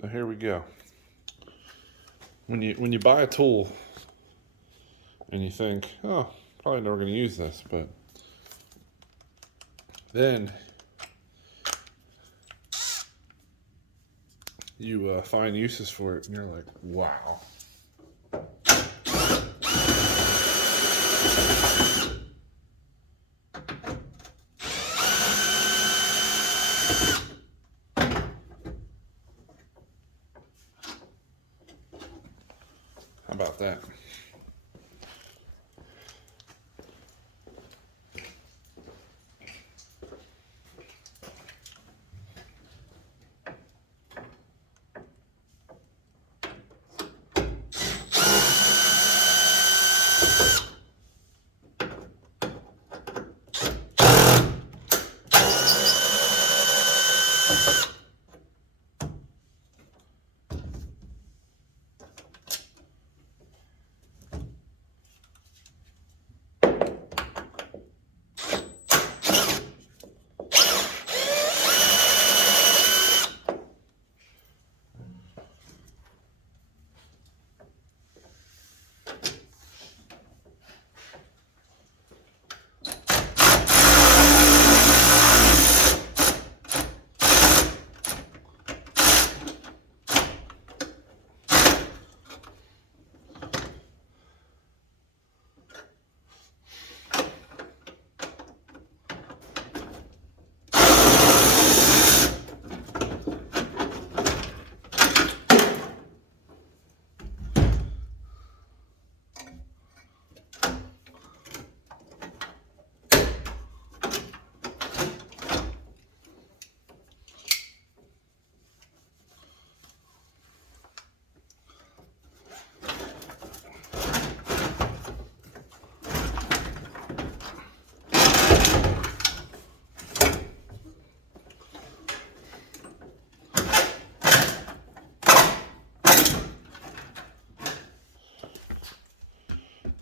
So here we go. When you buy a tool and you think, oh, probably never going to use this, but then you find uses for it, and you're like, wow. How about that?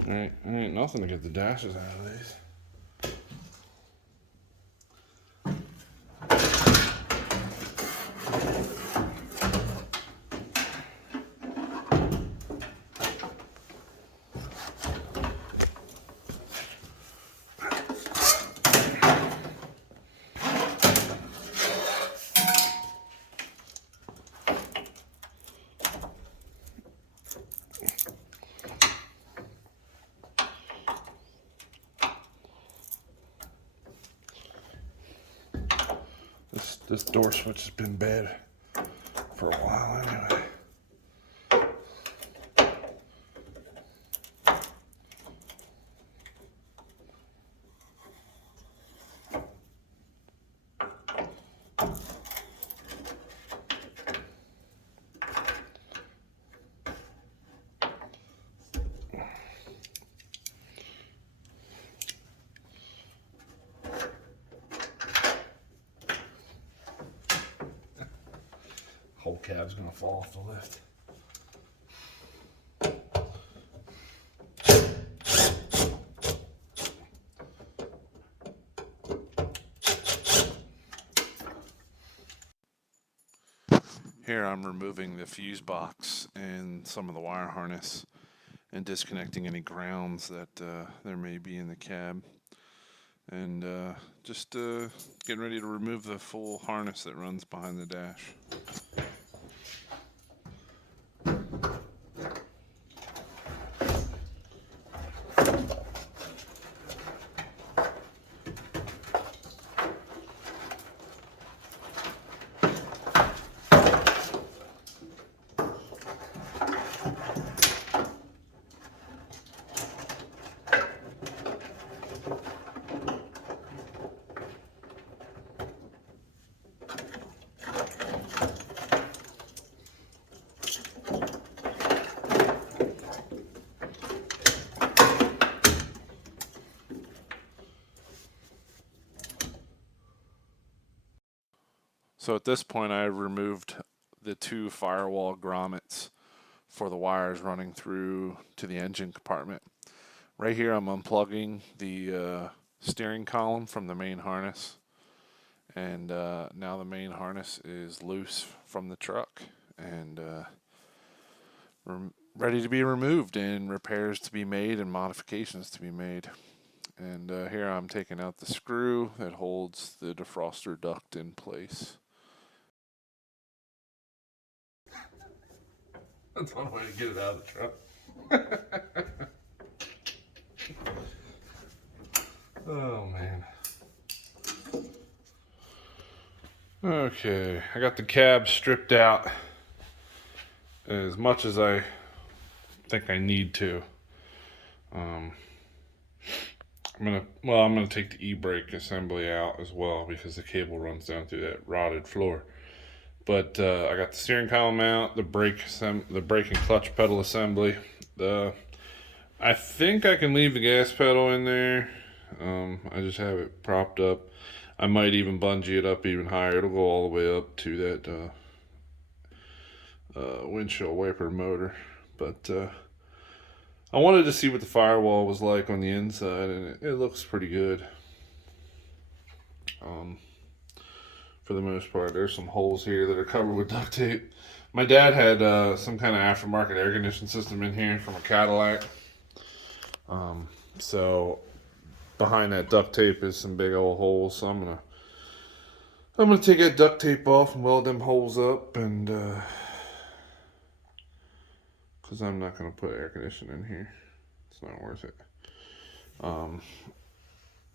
Alright, ain't nothing to get the dashes out of these. This door switch has been bad for a while anyway. Whole cab's gonna fall off the lift. Here I'm removing the fuse box and some of the wire harness and disconnecting any grounds that there may be in the cab. And just getting ready to remove the full harness that runs behind the dash. So at this point I removed the two firewall grommets for the wires running through to the engine compartment. Right here I'm unplugging the steering column from the main harness, and now the main harness is loose from the truck, and ready to be removed, and repairs to be made and modifications to be made. And here I'm taking out the screw that holds the defroster duct in place. That's one way to get it out of the truck. Oh man. Okay, I got the cab stripped out as much as I think I need to. I'm gonna take the e-brake assembly out as well because the cable runs down through that rotted floor. But I got the steering column out, the brake and clutch pedal assembly. I think I can leave the gas pedal in there. I just have it propped up. I might even bungee it up even higher. It'll go all the way up to that windshield wiper motor. But I wanted to see what the firewall was like on the inside, and it looks pretty good. For the most part, there's some holes here that are covered with duct tape. My dad had some kind of aftermarket air conditioning system in here from a Cadillac. So behind that duct tape is some big old holes. So I'm gonna take that duct tape off and weld them holes up, and because I'm not gonna put air conditioning in here. It's not worth it.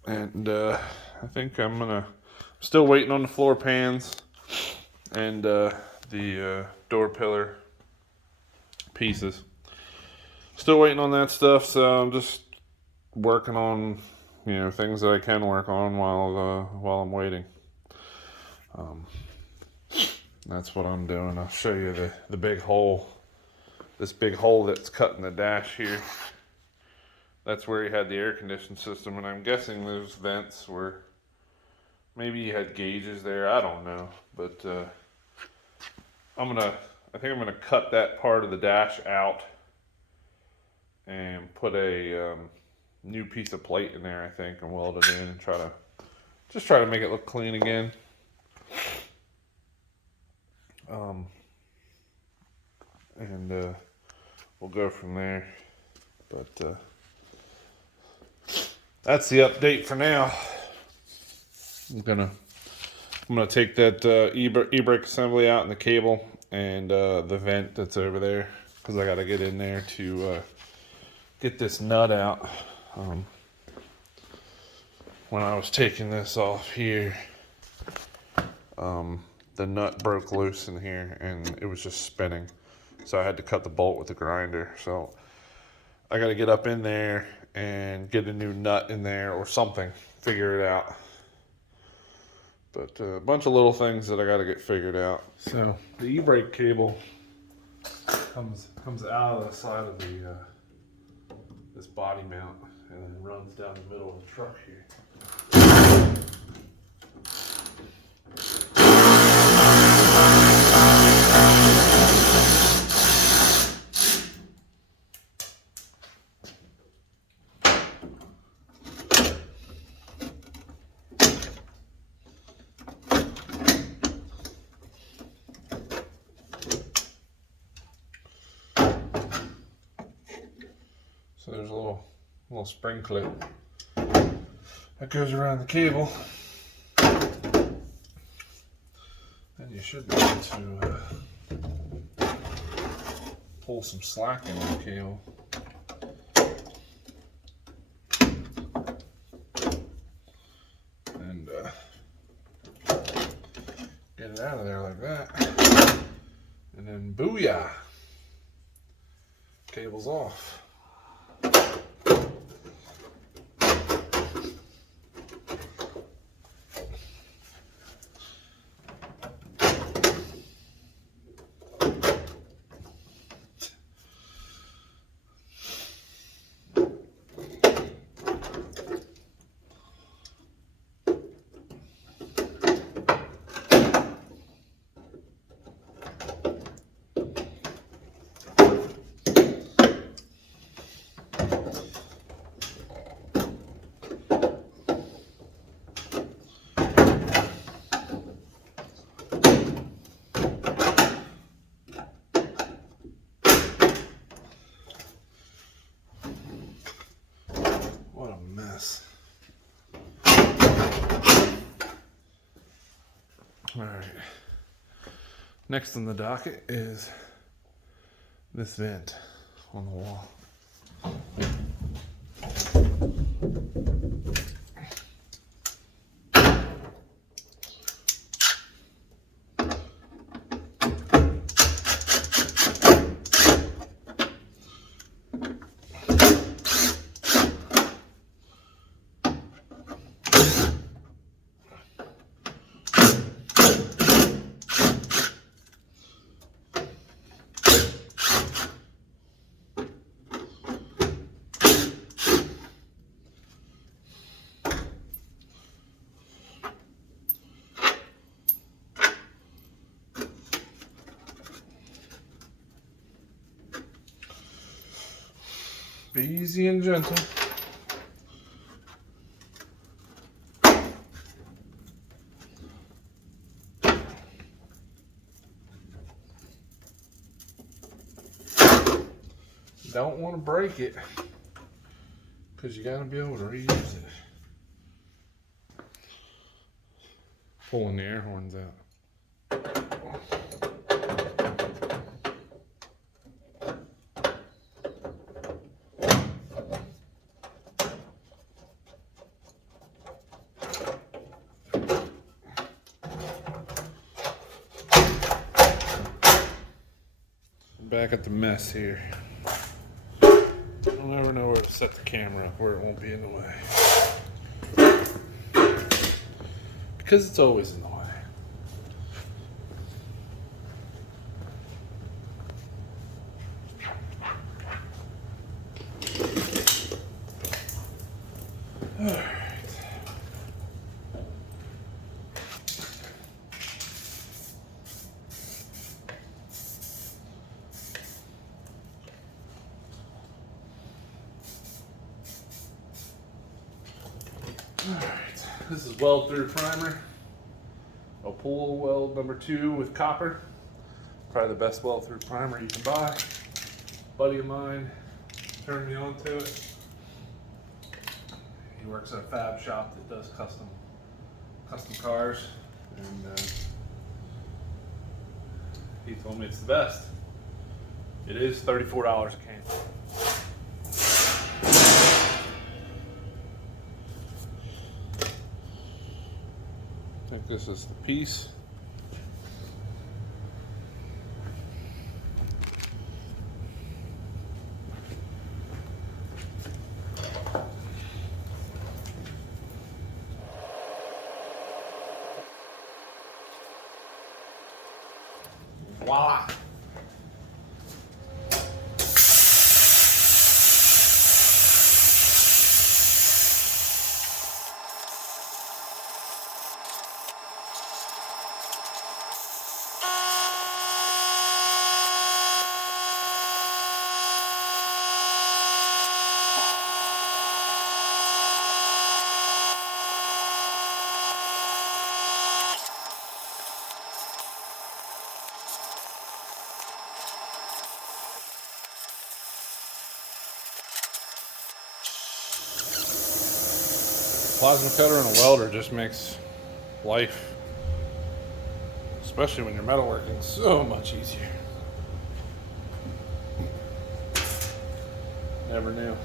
And I think I'm still waiting on the floor pans and the door pillar pieces. Still waiting on that stuff, so I'm just working on, things that I can work on while I'm waiting. That's what I'm doing. I'll show you the big hole. This big hole that's cut in the dash here. That's where he had the air conditioning system, and I'm guessing those vents were, maybe he had gauges there. I don't know, but I think I'm gonna cut that part of the dash out and put a new piece of plate in there, I think, and weld it in and try to make it look clean again. And we'll go from there. But that's the update for now. I'm gonna take that e-brake assembly out and the cable and the vent that's over there, because I gotta get in there to get this nut out. When I was taking this off here, the nut broke loose in here and it was just spinning, so I had to cut the bolt with the grinder. So I got to get up in there and get a new nut in there or something, figure it out. But a bunch of little things that I got to get figured out. So the e-brake cable comes out of the side of the this body mount and then runs down the middle of the truck here. So there's a little spring clip that goes around the cable, and you should be able to pull some slack in the cable. And get it out of there like that, and then booyah, cable's off. Alright. Next on the docket is this vent on the wall. Be easy and gentle. Don't want to break it because you got to be able to reuse it. Pulling the air horns out. Back at the mess here. I'll never know where to set the camera up where it won't be in the way. Because it's always in the way. Alright. Alright, this is weld through primer. A pull weld number 2 with copper. Probably the best weld through primer you can buy. A buddy of mine turned me on to it. He works at a fab shop that does custom cars, and he told me it's the best. It is $34 a can. I think this is the piece. Voila! Plasma cutter and a welder just makes life, especially when you're metalworking, so much easier. Never knew.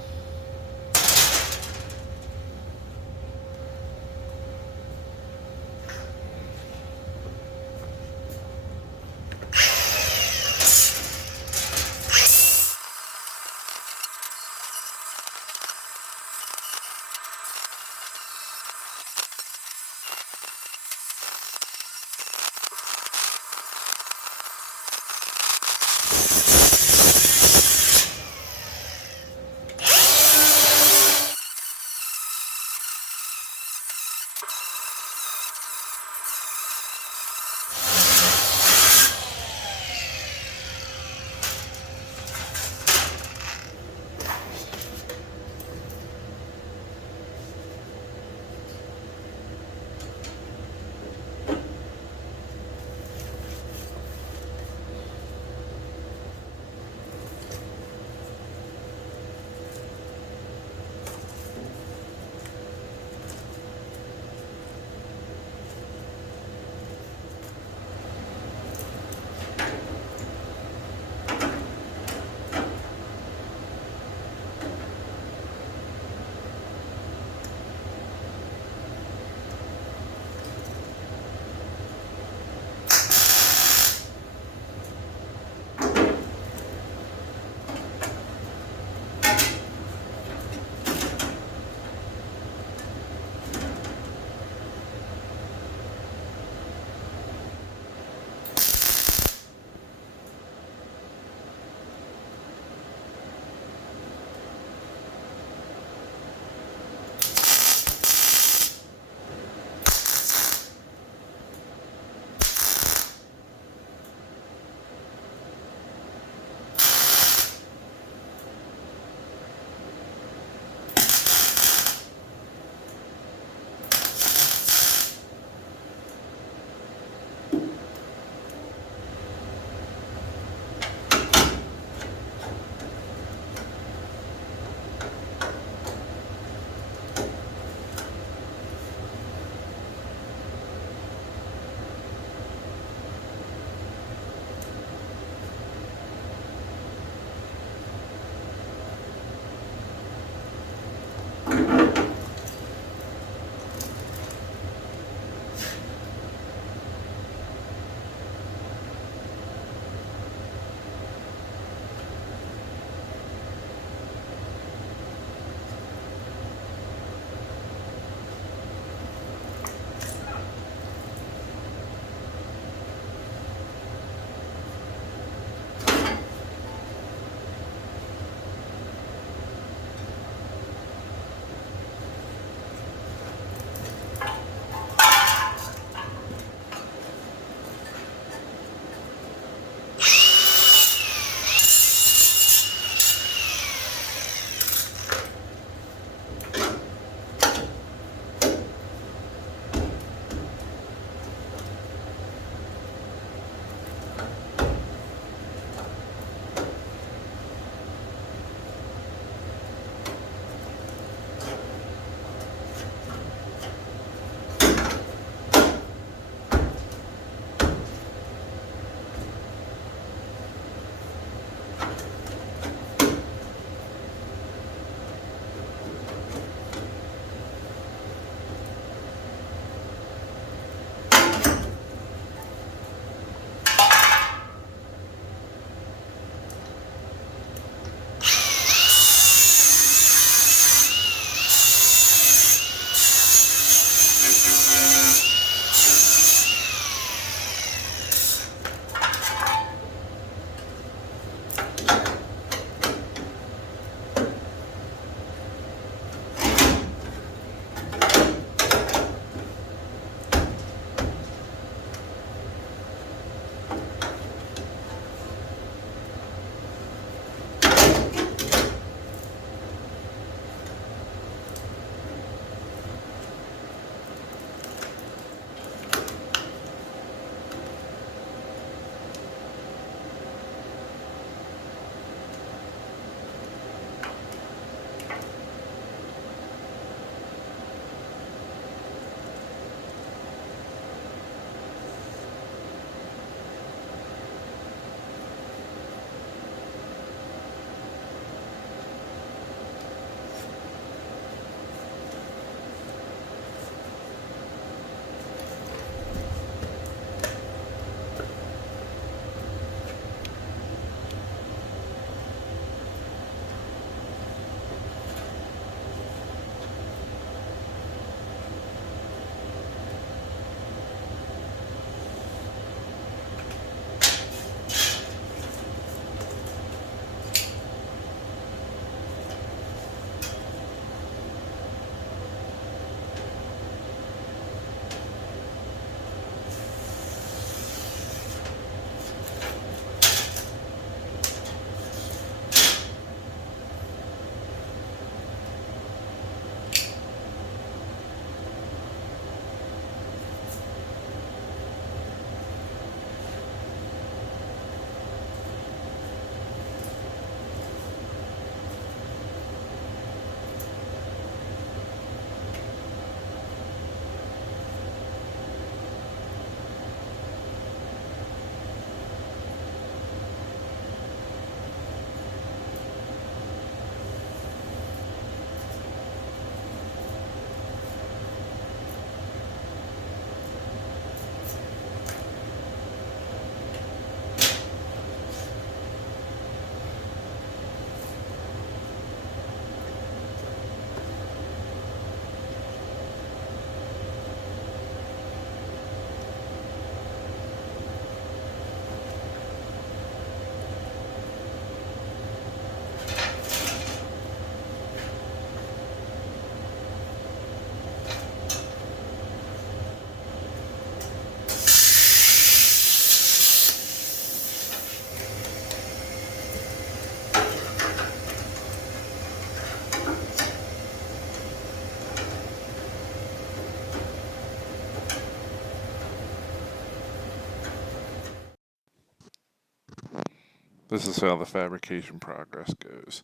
This is how the fabrication progress goes.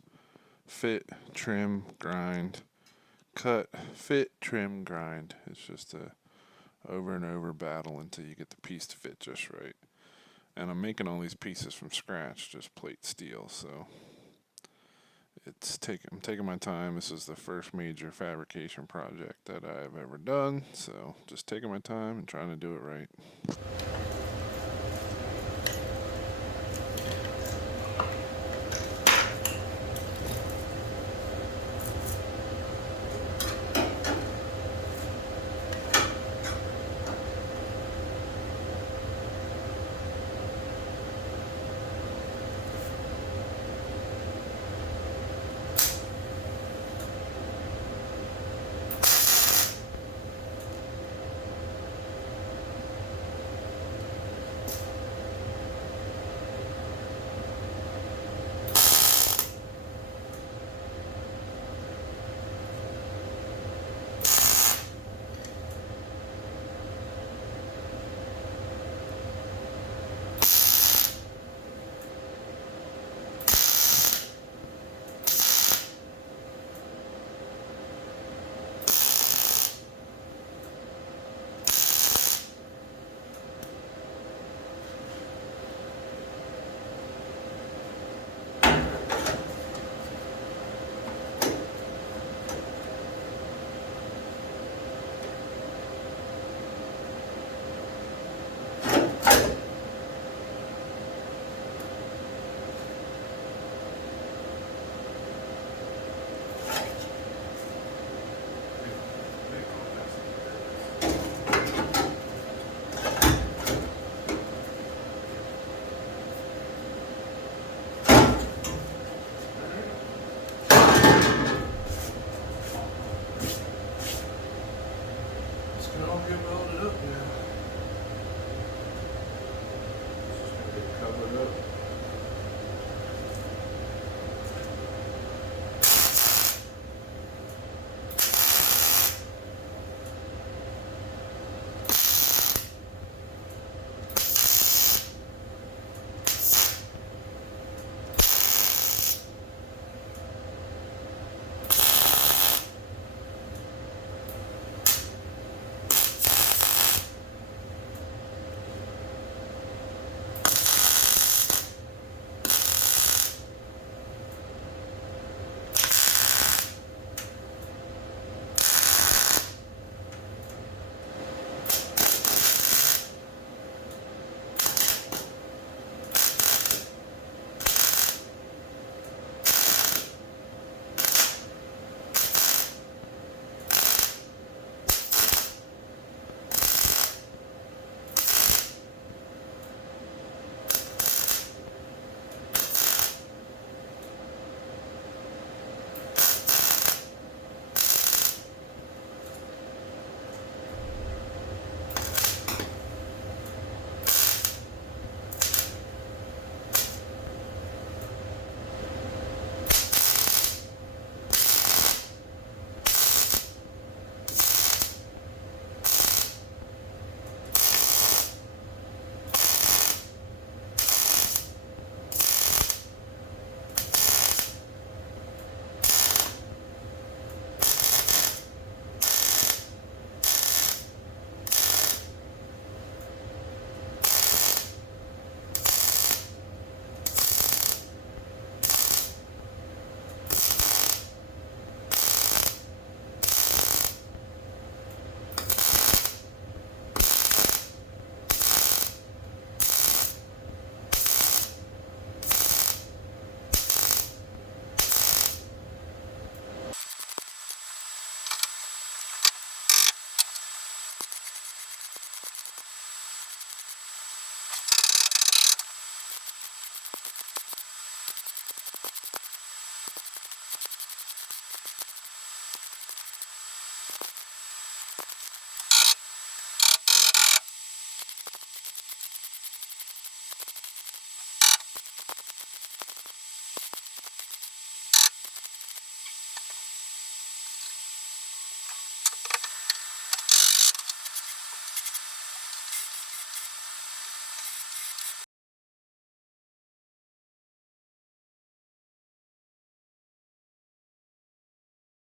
Fit, trim, grind, cut, fit, trim, grind. It's just a over and over battle until you get the piece to fit just right. And I'm making all these pieces from scratch, just plate steel, so I'm taking my time. This is the first major fabrication project that I've ever done, so just taking my time and trying to do it right.